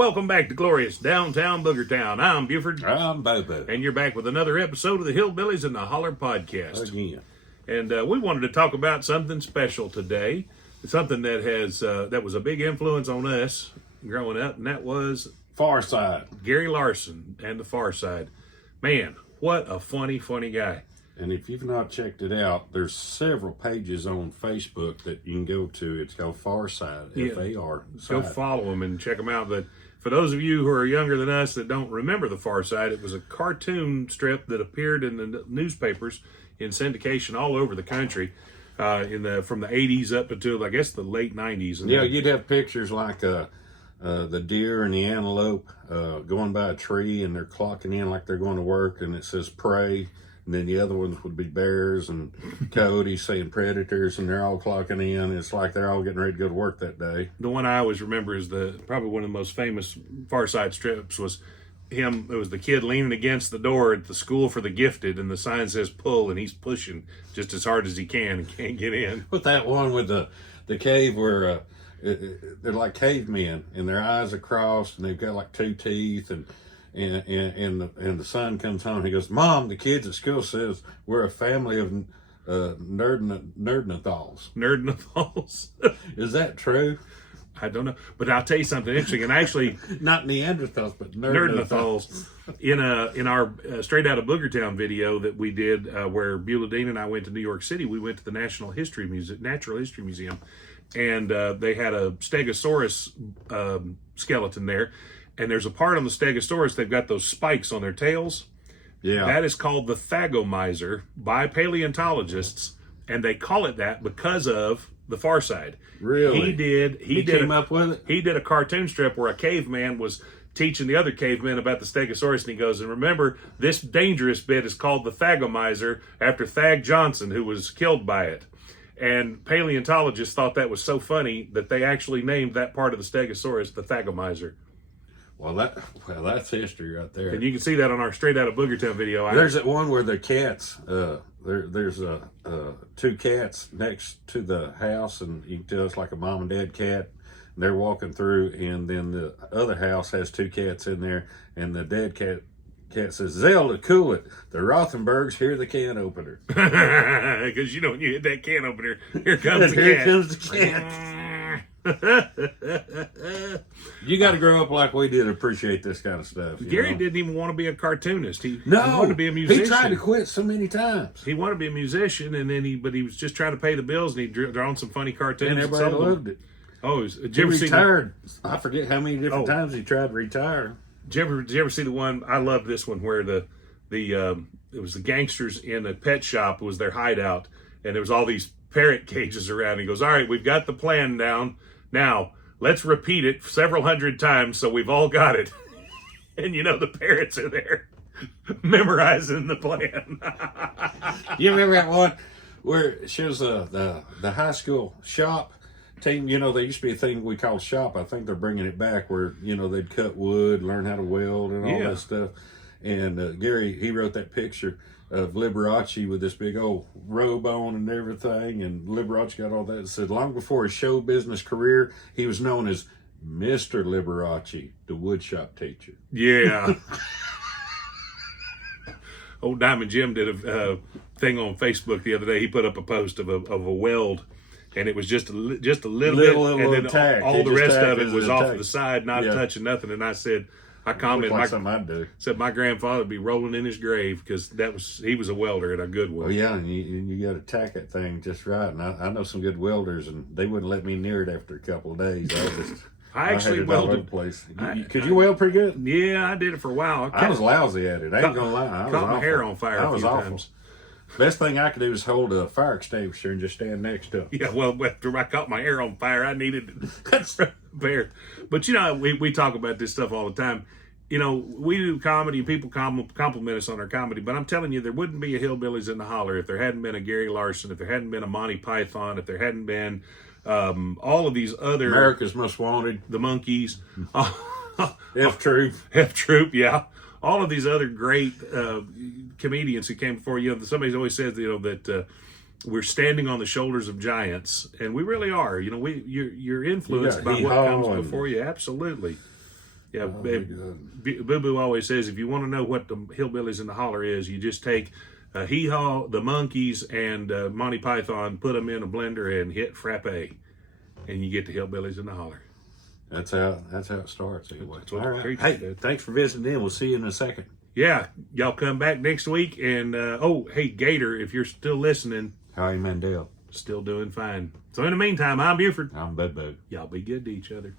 welcome back to glorious downtown Boogertown. I'm Buford. I'm Booboo. And you're back with another episode of the Hillbillies and the Holler podcast. Again. And we wanted to talk about something special today. Something that has that was a big influence on us growing up, and that was Farside. Gary Larson and the Farside. Man, what a funny guy. And if you've not checked it out, there's several pages on Facebook that you can go to. It's called Farside, F-A-R. Go follow them and check them out. But for those of you who are younger than us that don't remember the Farside, it was a cartoon strip that appeared in the newspapers in syndication all over the country from the 80s up until, I guess, the late 90s. And yeah, you'd have pictures like the deer and the antelope going by a tree, and they're clocking in like they're going to work, and it says prey. And then the other ones would be bears and coyotes saying predators, and they're all clocking in. It's like they're all getting ready to go to work that day. The one I always remember is probably one of the most famous Farside strips was him. It was the kid leaning against the door at the school for the gifted, and the sign says pull, and he's pushing just as hard as he can and can't get in. But that one with the cave where they're like cavemen, and their eyes are crossed, and they've got like two teeth, and the son comes home. He goes, "Mom, the kids at school says we're a family of Nerdnathals." Nerdnathals. Is that true? I don't know, but I'll tell you something interesting. And actually, not Neanderthals, but Nerdnathals. In our Straight Out of Boogertown video that we did, where Beulah Dean and I went to New York City, we went to the Natural History Museum, and they had a Stegosaurus skeleton there. And there's a part on the Stegosaurus, they've got those spikes on their tails. Yeah. That is called the Thagomizer by paleontologists, and they call it that because of the Farside. Really? He came up with it? He did a cartoon strip where a caveman was teaching the other cavemen about the Stegosaurus, and he goes, and remember, this dangerous bit is called the Thagomizer after Thag Johnson, who was killed by it. And paleontologists thought that was so funny that they actually named that part of the Stegosaurus the Thagomizer. Well, that's history right there. And you can see that on our Straight Out of Boogertown video. There's that one where the cats, there's two cats next to the house, and you can tell it's like a mom and dad cat. And they're walking through, and then the other house has two cats in there, and the dad cat says, "Zelda, cool it. The Rothenbergs hear the can opener." Because when you hit that can opener, here comes the cat. Here comes the cat. You got to grow up like we did to appreciate this kind of stuff. Gary didn't even want to be a cartoonist. He wanted to be a musician. He tried to quit so many times. He wanted to be a musician, and then he was just trying to pay the bills, and he'd drawn some funny cartoons. And everybody loved it. Oh, he retired. I forget how many different times he tried to retire. Did you ever see the one? I loved this one where it was the gangsters in a pet shop. It was their hideout, and there was all these parrot cages around. He goes, "All right, we've got the plan down. Now let's repeat it several hundred times so we've all got it." And the parrots are there memorizing the plan. You remember that one where it shows the high school shop team? There used to be a thing we called shop. I think they're bringing it back where they'd cut wood, learn how to weld, and all that stuff. And Gary, he wrote that picture of Liberace with this big old robe on and everything, and Liberace got all that. It said long before his show business career, he was known as Mr. Liberace, the woodshop teacher. Yeah. Old Diamond Jim did a thing on Facebook the other day. He put up a post of a weld, and it was just a little bit, and then tack. all the rest of it was off to the side, not touching nothing. And I commented, like something I'd do. Said my grandfather would be rolling in his grave because he was a welder and a good one. Oh yeah, and you got to tack that thing just right. And I know some good welders, and they wouldn't let me near it after a couple of days. I actually welded. Place. Could you weld pretty good? Yeah, I did it for a while. I was lousy at it. I ain't gonna lie. I caught my hair on fire a few times. Best thing I could do is hold a fire extinguisher and just stand next to it. Yeah, well, after I caught my hair on fire, I needed to prepare. But we talk about this stuff all the time. We do comedy, people compliment us on our comedy, but I'm telling you, there wouldn't be a Hillbillies in the Holler if there hadn't been a Gary Larson, if there hadn't been a Monty Python, if there hadn't been all of these other... America's Most Wanted. The Monkees. F-Troop, yeah. All of these other great comedians who came before you. Somebody always says, that we're standing on the shoulders of giants, and we really are. You're influenced by what comes before you. Absolutely. Yeah, Oh, my God. Boo always says if you want to know what the Hillbillies in the Holler is, you just take Hee Haw, the Monkees, and Monty Python, put them in a blender and hit frappe, and you get the Hillbillies in the Holler. That's how it starts anyway. That's what All the right. preachers Hey, did. thanks for visiting in. We'll see you in a second. Yeah, y'all come back next week. And, hey, Gator, if you're still listening, Howie Mandel. still doing fine. So in the meantime, I'm Buford. I'm Bud. Y'all be good to each other.